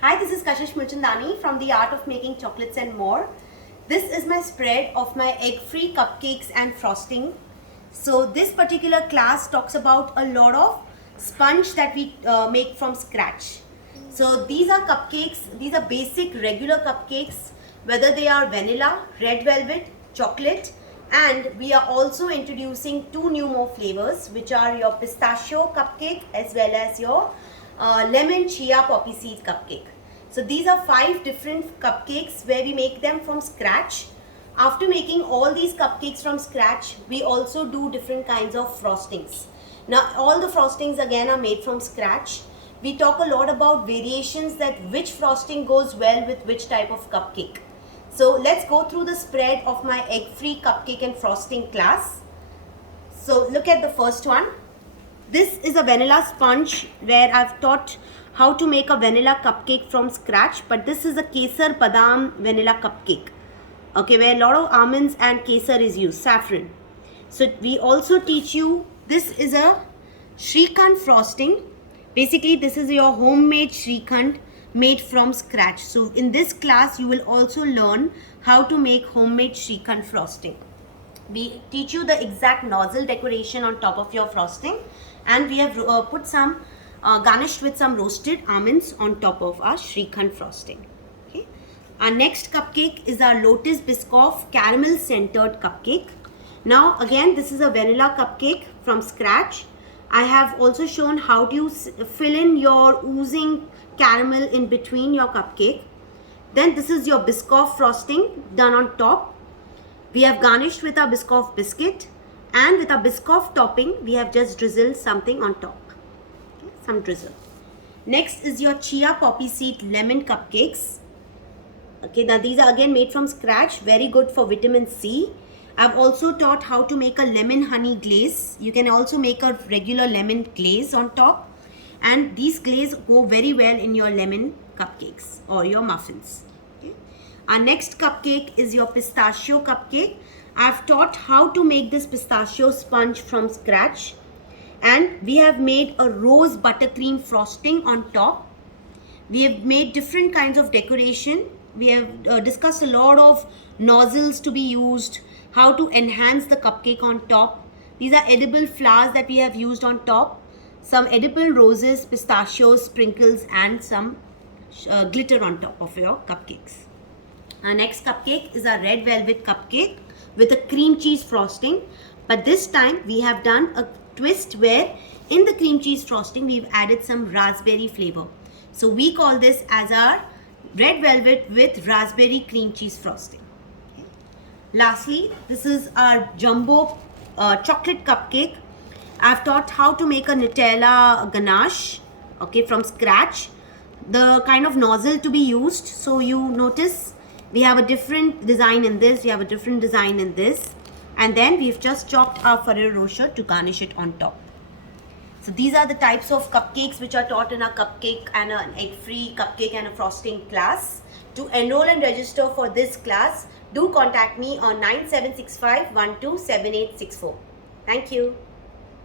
Hi, this is Kashish Mulchandani from The Art of Making Chocolates and More. This is my spread of my egg-free cupcakes and frosting. So this particular class talks about a lot of sponge that we make from scratch. So these are cupcakes, these are basic regular cupcakes, whether they are vanilla, red velvet, chocolate, and we are also introducing two new more flavors, which are your pistachio cupcake as well as your lemon chia poppy seed cupcake. So these are 5 different cupcakes where we make them from scratch. After making all these cupcakes from scratch, we also do different kinds of frostings. Now all the frostings again are made from scratch. We talk a lot about variations, that which frosting goes well with which type of cupcake. So let's go through the spread of my egg-free cupcake and frosting class. So look at the first one. This is a vanilla sponge where I've taught how to make a vanilla cupcake from scratch, but this is a kesar badam vanilla cupcake. Okay, where a lot of almonds and kesar is used, saffron. So we also teach you, this is a Shrikhand frosting. Basically, this is your homemade Shrikhand made from scratch. So in this class, you will also learn how to make homemade Shrikhand frosting. We teach you the exact nozzle decoration on top of your frosting, and we have put some garnished with some roasted almonds on top of our Shrikhand frosting. Okay. Our next cupcake is our Lotus Biscoff caramel centered cupcake. Now again, this is a vanilla cupcake from scratch. I have also shown how to fill in your oozing caramel in between your cupcake. Then this is your Biscoff frosting done on top. We have garnished with our Biscoff biscuit, and with our Biscoff topping, we have just drizzled something on top. Okay, some drizzle. Next is your chia poppy seed lemon cupcakes. Okay, now these are again made from scratch, very good for vitamin C. I've also taught how to make a lemon honey glaze. You can also make a regular lemon glaze on top, and these glaze go very well in your lemon cupcakes or your muffins. Our next cupcake is your pistachio cupcake. I've taught how to make this pistachio sponge from scratch, and we have made a rose buttercream frosting on top. We have made different kinds of decoration. We have discussed a lot of nozzles to be used, how to enhance the cupcake on top. These are edible flowers that we have used on top, some edible roses, pistachios, sprinkles, and some glitter on top of your cupcakes. Our next cupcake is our red velvet cupcake with a cream cheese frosting, but this time we have done a twist where in the cream cheese frosting we've added some raspberry flavor. So we call this as our red velvet with raspberry cream cheese frosting. Okay. Lastly, this is our jumbo chocolate cupcake. I've taught how to make a Nutella ganache, okay, from scratch. The kind of nozzle to be used, so you notice we have a different design in this, we have a different design in this, and then we've just chopped our Ferrero Rocher to garnish it on top. So these are the types of cupcakes which are taught in our cupcake and an egg-free cupcake and a frosting class. To enroll and register for this class, do contact me on 9765 127864. Thank you.